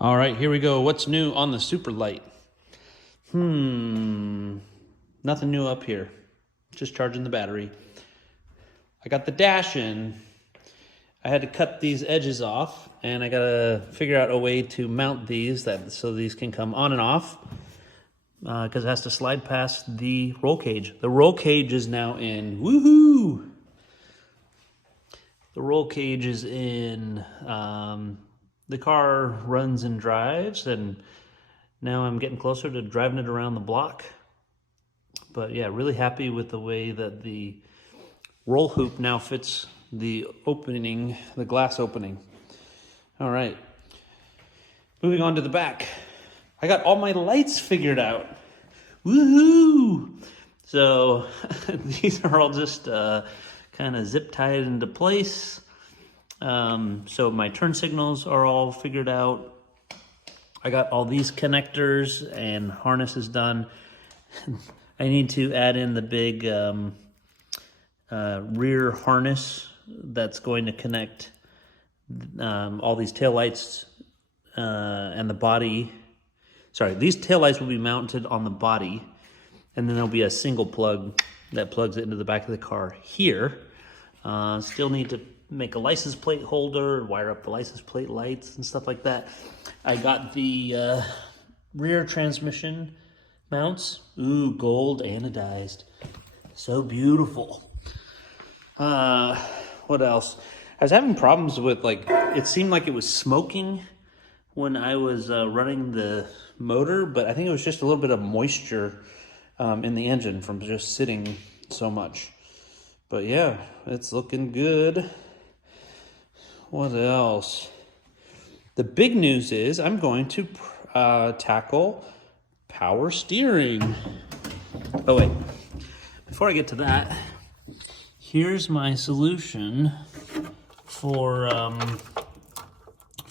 All right, here we go. What's new on the Superlite? Nothing new up here. Just charging the battery. I got the dash in. I had to cut these edges off, and I gotta figure out a way to mount these so these can come on and off, because it has to slide past the roll cage. The roll cage is now in. Woohoo! The roll cage is in. The car runs and drives, and now I'm getting closer to driving it around the block. But yeah, really happy with the way that the roll hoop now fits the opening, the glass opening. All right, moving on to the back. I got all my lights figured out. Woohoo! So these are all just kind of zip tied into place. So my turn signals are all figured out. I got all these connectors and harnesses done. I need to add in the big rear harness that's going to connect all these taillights and the body. Sorry, these taillights will be mounted on the body, and then there'll be a single plug that plugs it into the back of the car here. Still need to make a license plate holder, wire up the license plate lights and stuff like that. I got the rear transmission mounts. Ooh, gold anodized. So beautiful. What else? I was having problems with, it seemed like it was smoking when I was running the motor, but I think it was just a little bit of moisture in the engine from just sitting so much. But yeah, it's looking good. What else? The big news is I'm going to tackle power steering. Oh wait, before I get to that, here's my solution for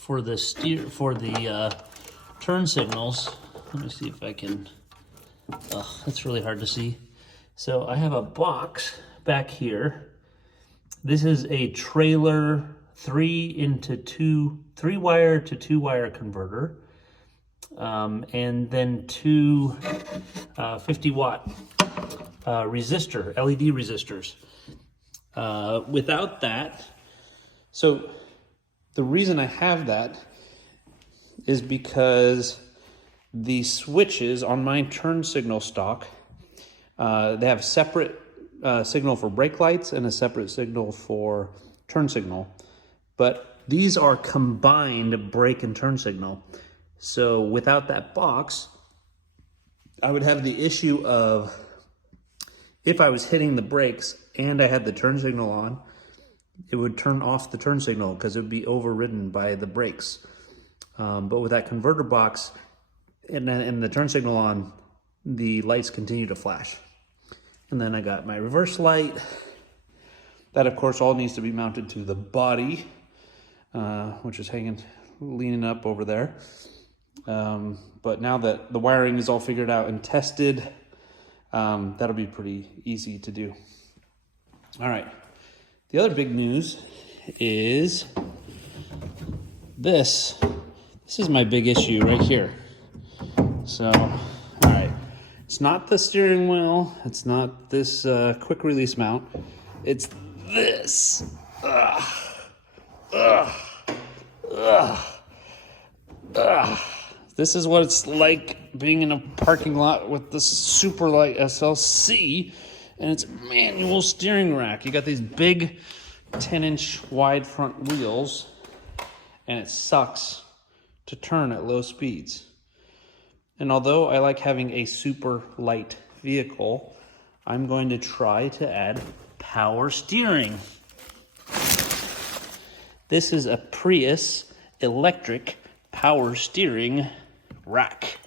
the turn signals. Let me see if I can. That's really hard to see. So I have a box back here. This is a trailer 3 wire to 2 wire converter, and then two 50-watt resistor, LED resistors. Without that, so the reason I have that is because the switches on my turn signal stock, they have separate signal for brake lights and a separate signal for turn signal. But these are combined brake and turn signal. So without that box, I would have the issue of, if I was hitting the brakes and I had the turn signal on, it would turn off the turn signal because it would be overridden by the brakes. But with that converter box and the turn signal on, the lights continue to flash. And then I got my reverse light. That, of course, all needs to be mounted to the body, which is leaning up over there. But now that the wiring is all figured out and tested, that'll be pretty easy to do. All right. The other big news is this. This is my big issue right here. So, all right. It's not the steering wheel. It's not this quick release mount. It's this. This is what it's like being in a parking lot with the Superlite SLC, and it's manual steering rack. You got these big 10-inch wide front wheels, and it sucks to turn at low speeds. And although I like having a super light vehicle, I'm going to try to add power steering. This is a Prius electric power steering rack.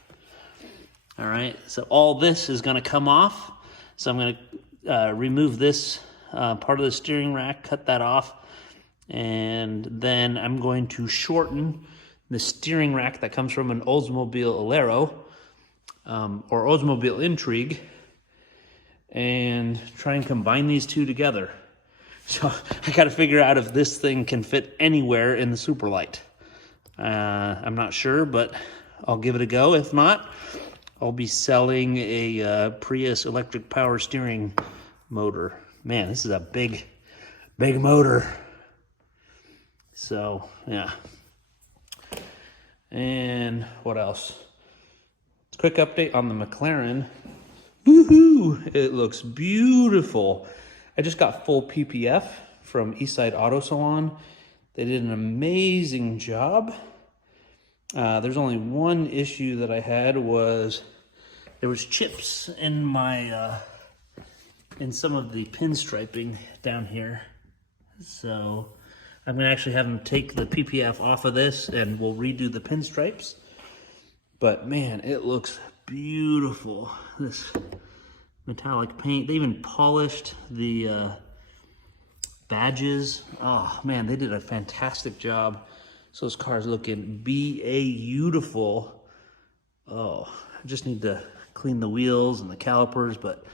All right, so all this is going to come off. So I'm going to remove this part of the steering rack, cut that off, and then I'm going to shorten the steering rack that comes from an Oldsmobile Alero or Oldsmobile Intrigue, and try and combine these two together. So I got to figure out if this thing can fit anywhere in the Superlite. I'm not sure, but I'll give it a go. If not, I'll be selling a Prius electric power steering motor. Man, this is a big motor. So, yeah. And what else? Quick update on the McLaren. Woohoo! It looks beautiful. I just got full PPF from Eastside Auto Salon. They did an amazing job. There's only one issue that I had was there was chips in my in some of the pinstriping down here. So I'm gonna actually have them take the PPF off of this and we'll redo the pinstripes. But man, it looks beautiful. This metallic paint. They even polished the badges. Oh man, they did a fantastic job. So this car's looking beautiful. Oh, I just need to clean the wheels and the calipers, but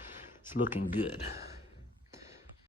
it's looking good.